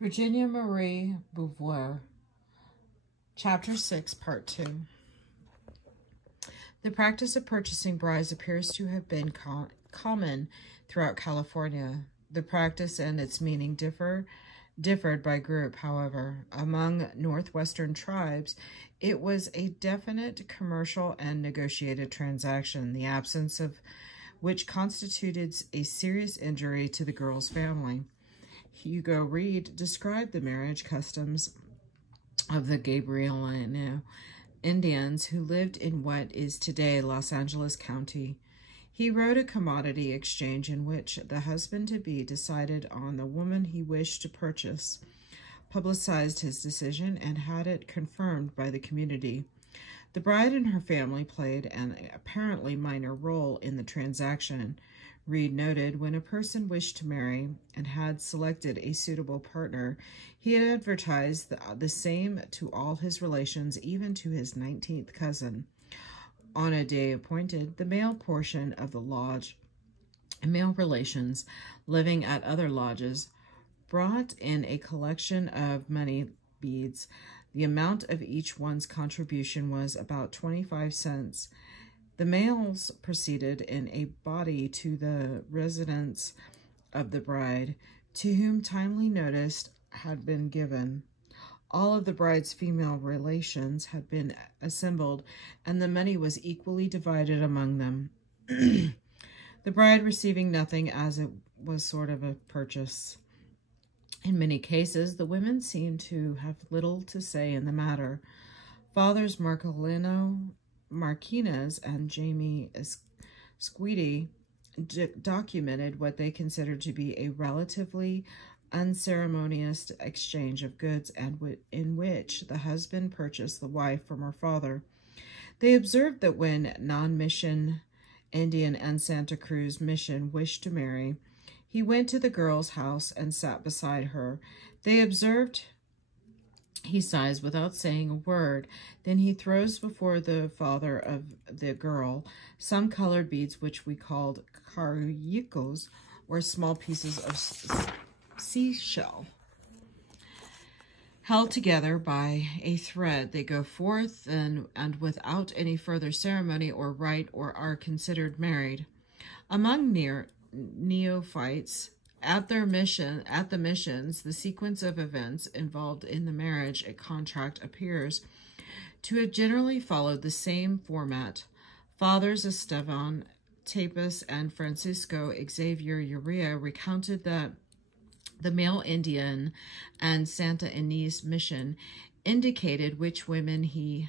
Virginia Marie Bouvier, Chapter 6, Part 2. The practice of purchasing brides appears to have been common throughout California. The practice and its meaning differed by group, however. Among northwestern tribes, it was a definite commercial and negotiated transaction, the absence of which constituted a serious injury to the girl's family. Hugo Reed described the marriage customs of the Gabrielino Indians who lived in what is today Los Angeles County. He wrote a commodity exchange in which the husband-to-be decided on the woman he wished to purchase, publicized his decision, and had it confirmed by the community. The bride and her family played an apparently minor role in the transaction. Reed noted when a person wished to marry and had selected a suitable partner, he had advertised the same to all his relations, even to his 19th cousin. On a day appointed, the male portion of the lodge and male relations living at other lodges brought in a collection of money beads. The amount of each one's contribution was about 25 cents. The males proceeded in a body to the residence of the bride, to whom timely notice had been given. All of the bride's female relations had been assembled, and the money was equally divided among them. The bride receiving nothing, as it was sort of a purchase. In many cases, the women seemed to have little to say in the matter. Fathers Marquinez and Jamie Squeedy documented what they considered to be a relatively unceremonious exchange of goods, and in which the husband purchased the wife from her father. They observed that when non-mission Indian and Santa Cruz mission wished to marry, he went to the girl's house and sat beside her. They observed he sighs without saying a word. Then he throws before the father of the girl some colored beads, which we called carricos, or small pieces of seashell. Held together by a thread, they go forth and without any further ceremony or rite or are considered married. Among neophytes at the missions, the sequence of events involved in the marriage contract appears to have generally followed the same format. Fathers Esteban Tapis and Francisco Xavier Urrea recounted that the male Indian and Santa Ynez mission indicated which women he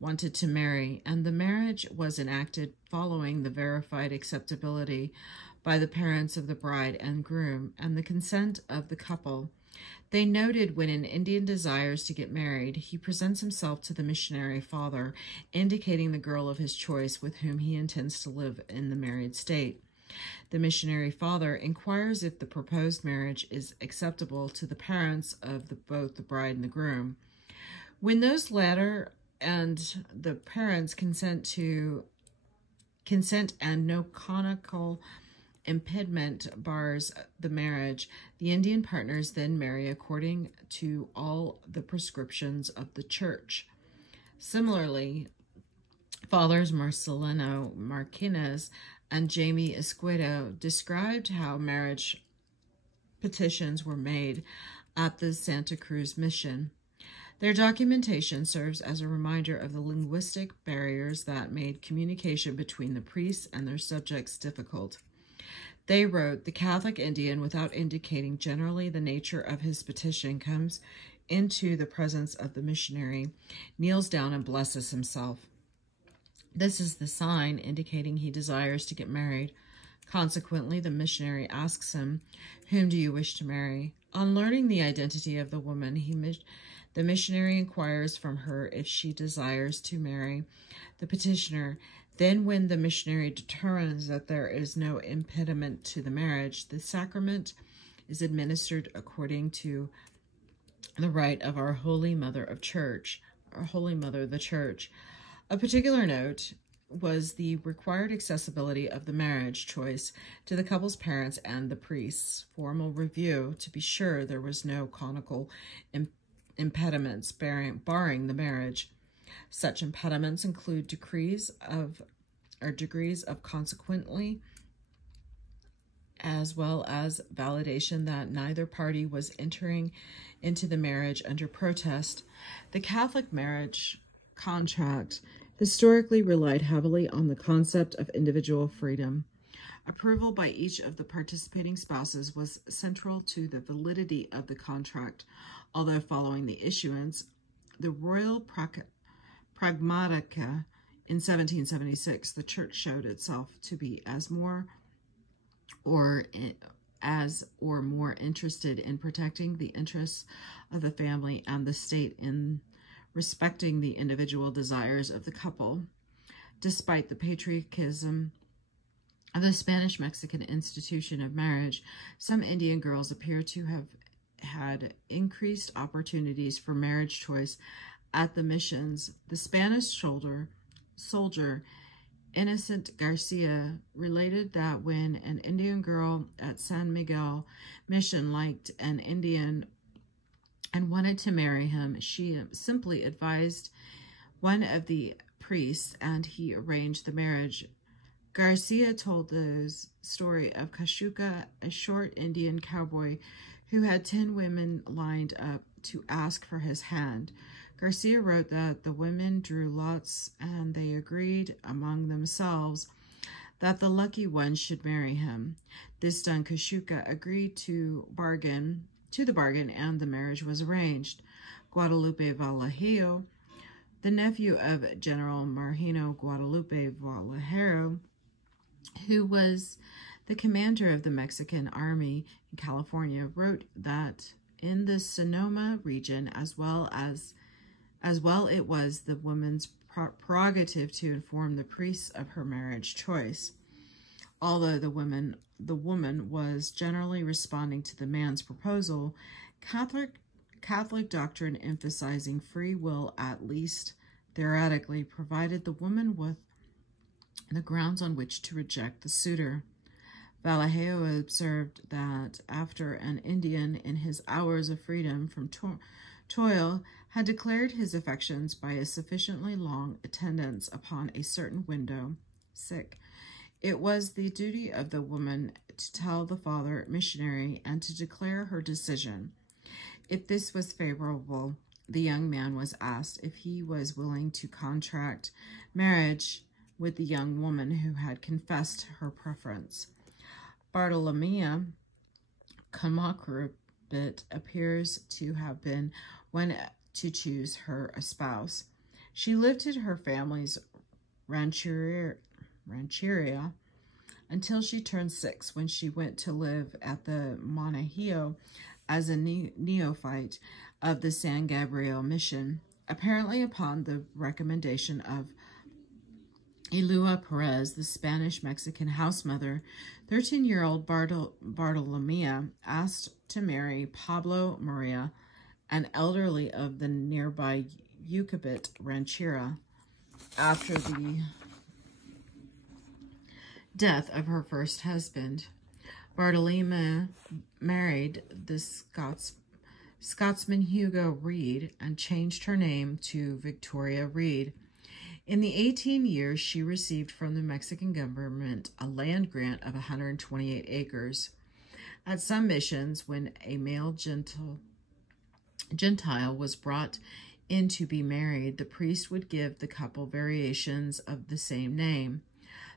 wanted to marry, and the marriage was enacted following the verified acceptability by the parents of the bride and groom and the consent of the couple. They noted when an Indian desires to get married, he presents himself to the missionary father, indicating the girl of his choice with whom he intends to live in the married state. The missionary father inquires if the proposed marriage is acceptable to the parents of both the bride and the groom. When those latter and the parents consent and no canonical impediment bars the marriage, the Indian partners then marry according to all the prescriptions of the church. Similarly, Fathers Marcelino Marquinez and Jamie Esquedo described how marriage petitions were made at the Santa Cruz mission. Their documentation serves as a reminder of the linguistic barriers that made communication between the priests and their subjects difficult. They wrote, the Catholic Indian, without indicating generally the nature of his petition, comes into the presence of the missionary, kneels down and blesses himself. This is the sign indicating he desires to get married. Consequently, the missionary asks him, whom do you wish to marry? On learning the identity of the woman, the missionary inquires from her if she desires to marry the petitioner. Then, when the missionary determines that there is no impediment to the marriage, the sacrament is administered according to the rite of our Holy Mother of Church, our Holy Mother, the Church. A particular note, was the required accessibility of the marriage choice to the couple's parents and the priests. Formal review to be sure there was no canonical impediments barring the marriage. Such impediments include degrees of consequently, as well as validation that neither party was entering into the marriage under protest. The Catholic marriage contract historically relied heavily on the concept of individual freedom. Approval by each of the participating spouses was central to the validity of the contract, although following the issuance, the Royal Pragmatica in 1776, the Church showed itself to be more interested in protecting the interests of the family and the state in respecting the individual desires of the couple. Despite the patriotism of the Spanish-Mexican institution of marriage, some Indian girls appear to have had increased opportunities for marriage choice at the missions. The Spanish soldier Innocent Garcia related that when an Indian girl at San Miguel mission liked an Indian and wanted to marry him, she simply advised one of the priests and he arranged the marriage. Garcia told the story of Kashuka, a short Indian cowboy who had 10 women lined up to ask for his hand. Garcia wrote that the women drew lots and they agreed among themselves that the lucky one should marry him. This done, Kashuka agreed to the bargain and the marriage was arranged. Guadalupe Vallejo, the nephew of General Marino Guadalupe Vallejo, who was the commander of the Mexican army in California, wrote that in the Sonoma region, as well it was the woman's prerogative to inform the priests of her marriage choice. Although the woman was generally responding to the man's proposal, Catholic doctrine emphasizing free will, at least theoretically, provided the woman with the grounds on which to reject the suitor. Vallejo observed that after an Indian, in his hours of freedom from toil, had declared his affections by a sufficiently long attendance upon a certain window, it was the duty of the woman to tell the father missionary and to declare her decision. If this was favorable, the young man was asked if he was willing to contract marriage with the young woman who had confessed her preference. Bartolomea Camacrobit appears to have been one to choose her a spouse. She lived at her family's rancheria until she turned 6, when she went to live at the Monajo as a neophyte of the San Gabriel mission. Apparently, upon the recommendation of Elua Perez, the Spanish-Mexican house mother, 13-year-old Bartolomea asked to marry Pablo Maria, an elderly of the nearby Yucabit rancheria. After the death of her first husband, Bartolomea married the Scotsman Hugo Reed and changed her name to Victoria Reed. In the 18 years, she received from the Mexican government a land grant of 128 acres. At some missions, when a male Gentile was brought in to be married, the priest would give the couple variations of the same name.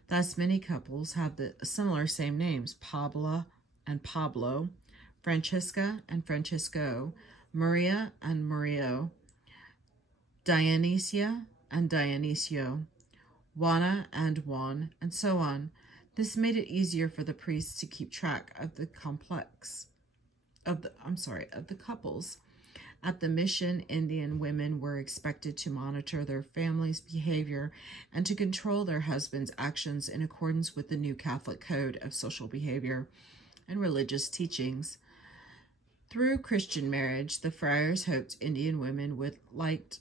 Thus, many couples have the similar same names: Pabla and Pablo, Francisca and Francisco, Maria and Mario, Dionysia and Dionisio, Juana and Juan, and so on. This made it easier for the priests to keep track of the couples. At the mission, Indian women were expected to monitor their family's behavior and to control their husbands' actions in accordance with the new Catholic Code of Social Behavior and religious teachings. Through Christian marriage, the friars hoped Indian women would like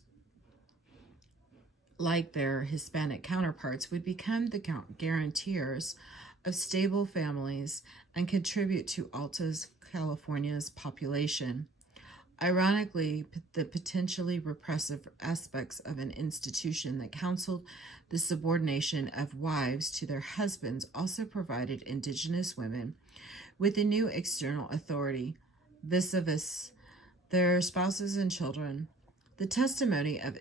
like their Hispanic counterparts, would become the guarantors of stable families and contribute to Alta California's population. Ironically, the potentially repressive aspects of an institution that counseled the subordination of wives to their husbands also provided indigenous women with a new external authority vis-a-vis their spouses and children. The testimony of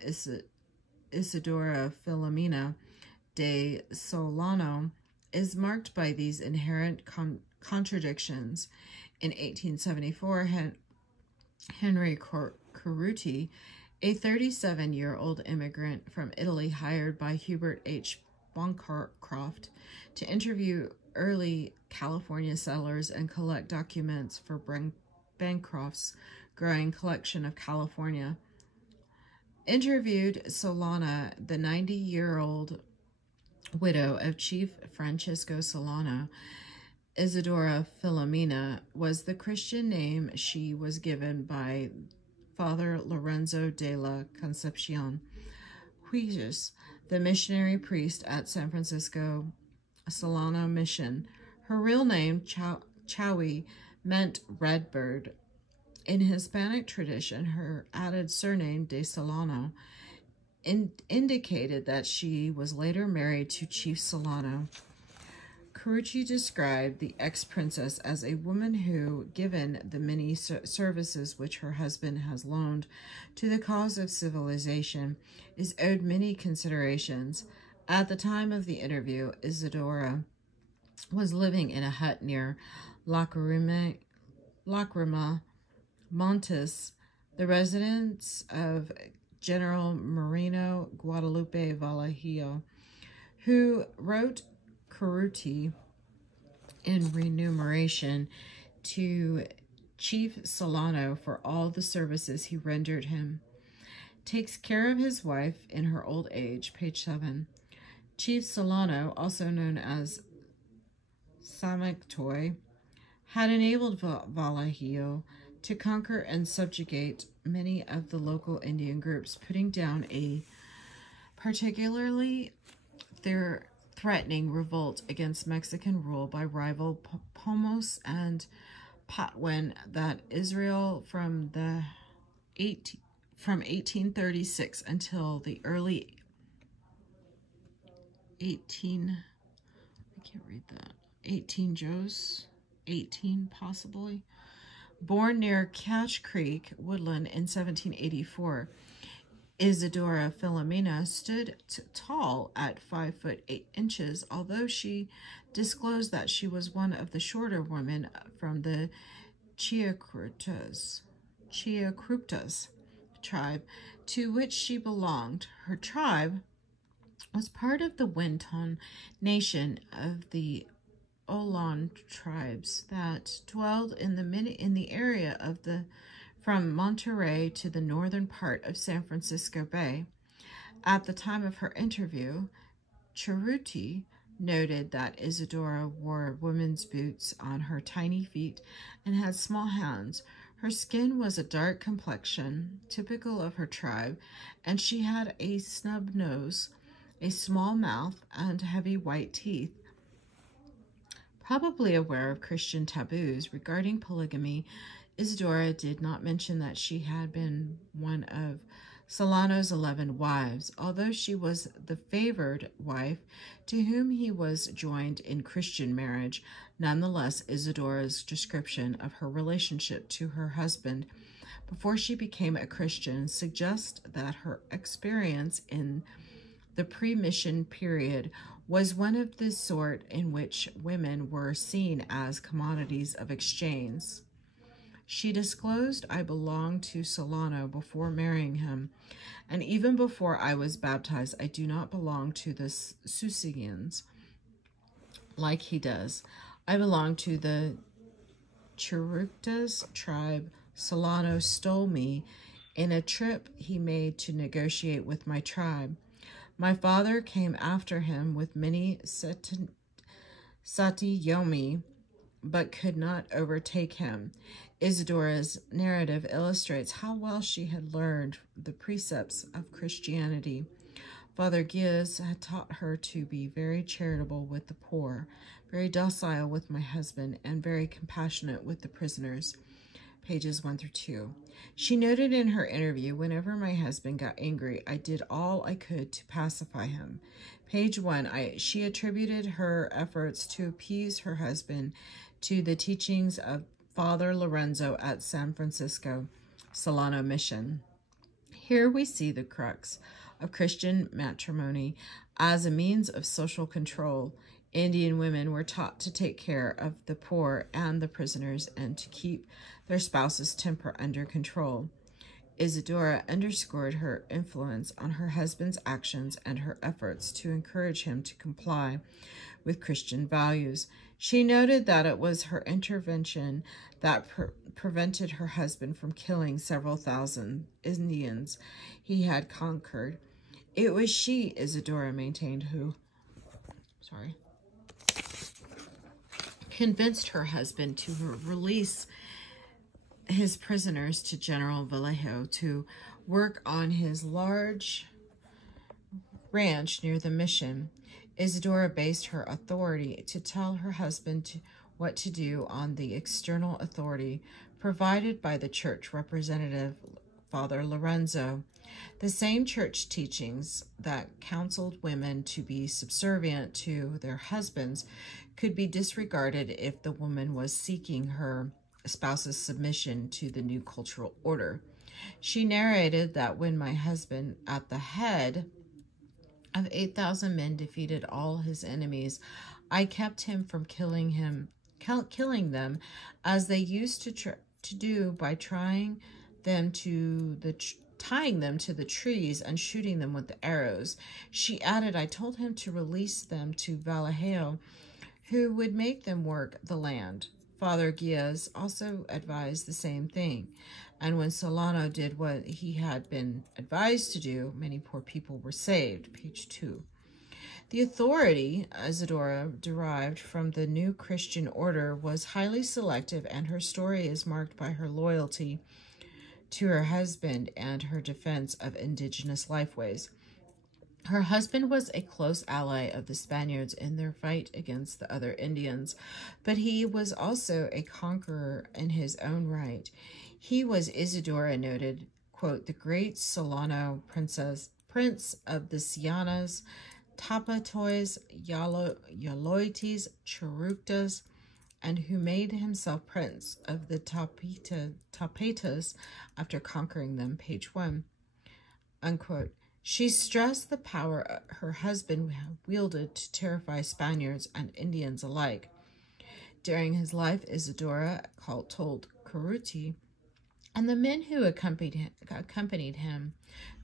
Isidora Filomena de Solano is marked by these inherent contradictions. In 1874, Henry Cerruti, a 37-year-old immigrant from Italy hired by Hubert H. Bancroft to interview early California settlers and collect documents for Bancroft's growing collection of California, interviewed Solana, the 90-year-old widow of Chief Francisco Solano. Isidora Filomena was the Christian name she was given by Father Lorenzo de la Concepcion Huiges, the missionary priest at San Francisco Solano Mission. Her real name, Chowie, meant red bird. In Hispanic tradition, her added surname, de Solano, indicated that she was later married to Chief Solano. Cerruti described the ex-princess as a woman who, given the many services which her husband has loaned to the cause of civilization, is owed many considerations. At the time of the interview, Isidora was living in a hut near Lacrima Montes, the residence of General Marino Guadalupe Vallejo, who wrote Cerruti in remuneration to Chief Solano for all the services he rendered him. Takes care of his wife in her old age, page 7. Chief Solano, also known as Samactoy, had enabled Vallejo to conquer and subjugate many of the local Indian groups, putting down a particularly threatening revolt against Mexican rule by rival Pomos and Patwin that Israel from 1836 until the early 18 possibly, born near Cache Creek, Woodland in 1784. Isidora Filomena stood tall at 5 foot 8 inches, although she disclosed that she was one of the shorter women from the Chiakruptas tribe to which she belonged. Her tribe was part of the Winton Nation of the Ohlone tribes that dwelled in the area of from Monterey to the northern part of San Francisco Bay. At the time of her interview, Cerruti noted that Isidora wore women's boots on her tiny feet and had small hands. Her skin was a dark complexion, typical of her tribe, and she had a snub nose, a small mouth, and heavy white teeth. Probably aware of Christian taboos regarding polygamy, Isidora did not mention that she had been one of Solano's 11 wives, although she was the favored wife to whom he was joined in Christian marriage. Nonetheless, Isidora's description of her relationship to her husband before she became a Christian suggests that her experience in the pre-mission period was one of the sort in which women were seen as commodities of exchange. She disclosed, "I belonged to Solano before marrying him, and even before I was baptized, I do not belong to the Susians like he does. I belong to the Chiricahua tribe. Solano stole me in a trip he made to negotiate with my tribe. My father came after him with many Satiyomi, but could not overtake him." Isidora's narrative illustrates how well she had learned the precepts of Christianity. Father Giaz had taught her to be very charitable with the poor, very docile with my husband, and very compassionate with the prisoners. Pages 1 through 2. She noted in her interview, whenever my husband got angry, I did all I could to pacify him. Page 1. She attributed her efforts to appease her husband to the teachings of Father Lorenzo at San Francisco Solano Mission. Here we see the crux of Christian matrimony as a means of social control. Indian women were taught to take care of the poor and the prisoners and to keep their spouse's temper under control. Isadora underscored her influence on her husband's actions and her efforts to encourage him to comply with Christian values. She noted that it was her intervention that prevented her husband from killing several thousand Indians he had conquered. It was she, Isadora maintained, who convinced her husband to release his prisoners to General Vallejo to work on his large ranch near the mission. Isadora based her authority to tell her husband what to do on the external authority provided by the church representative, Father Lorenzo. The same church teachings that counseled women to be subservient to their husbands could be disregarded if the woman was seeking her spouse's submission to the new cultural order. She narrated that when my husband, at the head of 8,000 men, defeated all his enemies, I kept him from killing them, as they used to do by tying them to the trees and shooting them with the arrows. She added, I told him to release them to Vallejo, who would make them work the land. Father Giaz also advised the same thing, and when Solano did what he had been advised to do, many poor people were saved. Page 2. The authority Isadora derived from the new Christian order was highly selective, and her story is marked by her loyalty to her husband and her defense of indigenous lifeways. Her husband was a close ally of the Spaniards in their fight against the other Indians, but he was also a conqueror in his own right. He was, Isadora noted, quote, the great Solano prince of the Sianas, Tapatoys, Yaloites, Charuktas, and who made himself prince of the Tapetas after conquering them, page 1, unquote. She stressed the power her husband wielded to terrify Spaniards and Indians alike. During his life, Isadora told Caruti and the men who accompanied him,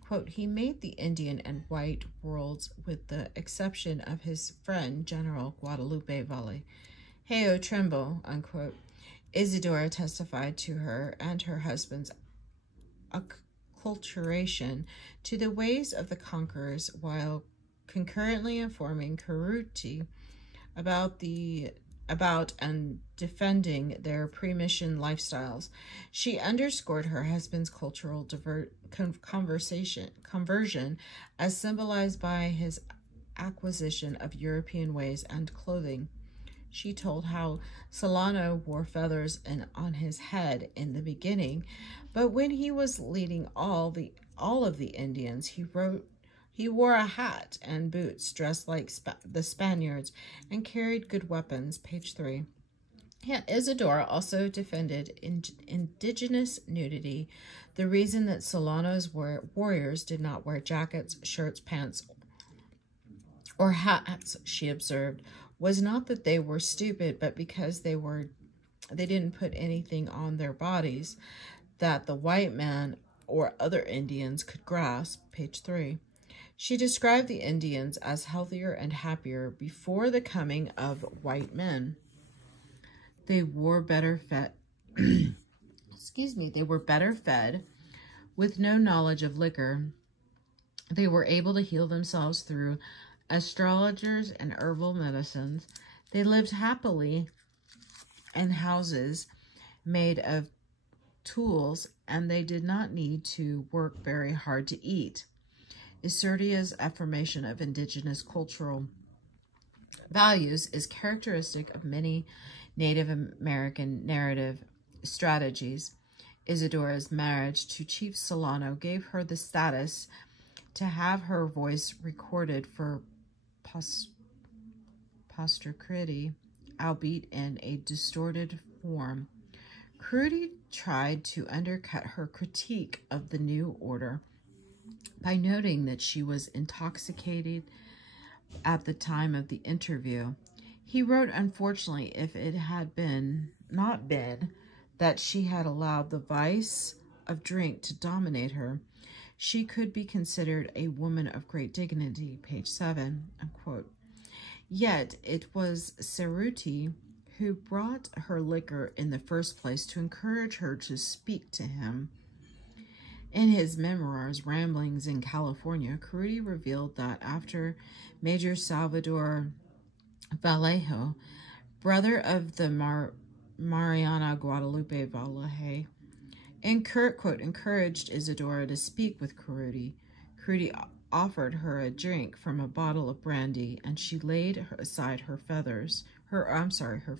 quote, he made the Indian and white worlds, with the exception of his friend, General Guadalupe Vallejo Tremble, unquote. Isadora testified to her and her husband's acculturation to the ways of the conquerors, while concurrently informing Caruti about and defending their pre-mission lifestyles. She underscored her husband's cultural conversion as symbolized by his acquisition of European ways and clothing. She told how Solano wore feathers on his head in the beginning, but when he was leading all of the Indians, he wore a hat and boots, dressed like the Spaniards, and carried good weapons. Page 3. Isadora also defended indigenous nudity, the reason that Solano's warriors did not wear jackets, shirts, pants, or hats, she observed, was not that they were stupid, but because they didn't put anything on their bodies that the white man or other Indians could grasp. Page 3. She described the Indians as healthier and happier before the coming of white men. They were better fed. They were better fed, with no knowledge of liquor. They were able to heal themselves through astrologers and herbal medicines. They lived happily in houses made of tools, and they did not need to work very hard to eat. Isurdia's affirmation of indigenous cultural values is characteristic of many Native American narrative strategies. Isidora's marriage to Chief Solano gave her the status to have her voice recorded for posterity, albeit in a distorted form. Crudy tried to undercut her critique of the new order by noting that she was intoxicated at the time of the interview. He wrote, unfortunately, if it had not been that she had allowed the vice of drink to dominate her, she could be considered a woman of great dignity, page 7, unquote. Yet it was Cerruti who brought her liquor in the first place to encourage her to speak to him. In his memoirs, Ramblings in California, Cerruti revealed that after Major Salvador Vallejo, brother of the Mariana Guadalupe Vallejo, encouraged Isidora to speak with Cerruti. Cerruti offered her a drink from a bottle of brandy, and she laid aside her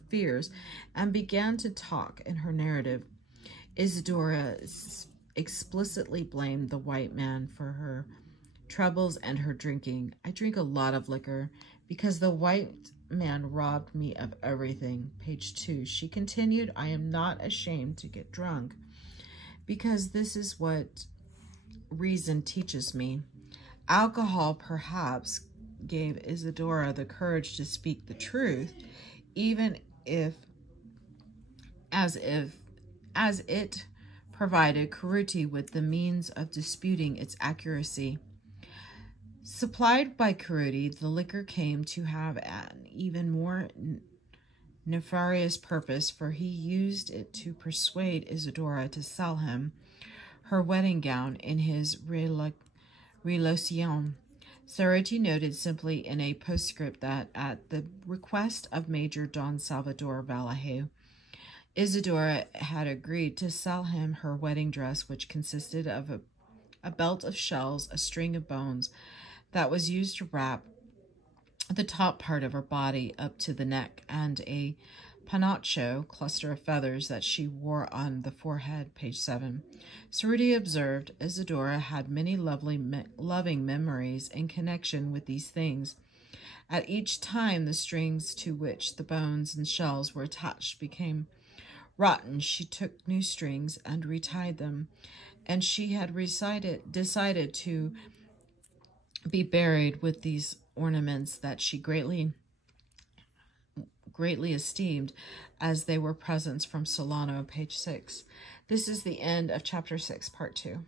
fears, and began to talk. In her narrative, Isidora explicitly blamed the white man for her troubles and her drinking. I drink a lot of liquor because the white man robbed me of everything. Page 2. She continued, I am not ashamed to get drunk because this is what reason teaches me. Alcohol perhaps gave Isidora the courage to speak the truth, even as it provided Cerruti with the means of disputing its accuracy. Supplied by Cerruti, the liquor came to have an even more nefarious purpose, for he used it to persuade Isidora to sell him her wedding gown in his relation. Cerruti noted simply in a postscript that, at the request of Major Don Salvador Vallejo, Isidora had agreed to sell him her wedding dress, which consisted of a belt of shells, a string of bones that was used to wrap the top part of her body up to the neck, and a panacho, cluster of feathers, that she wore on the forehead, page 7. Cerruti observed, Isidora had many loving memories in connection with these things. At each time the strings to which the bones and shells were attached became rotten, she took new strings and retied them, and she had decided to be buried with these ornaments that she greatly esteemed, as they were presents from Solano, page 6. This is the end of chapter 6, part 2.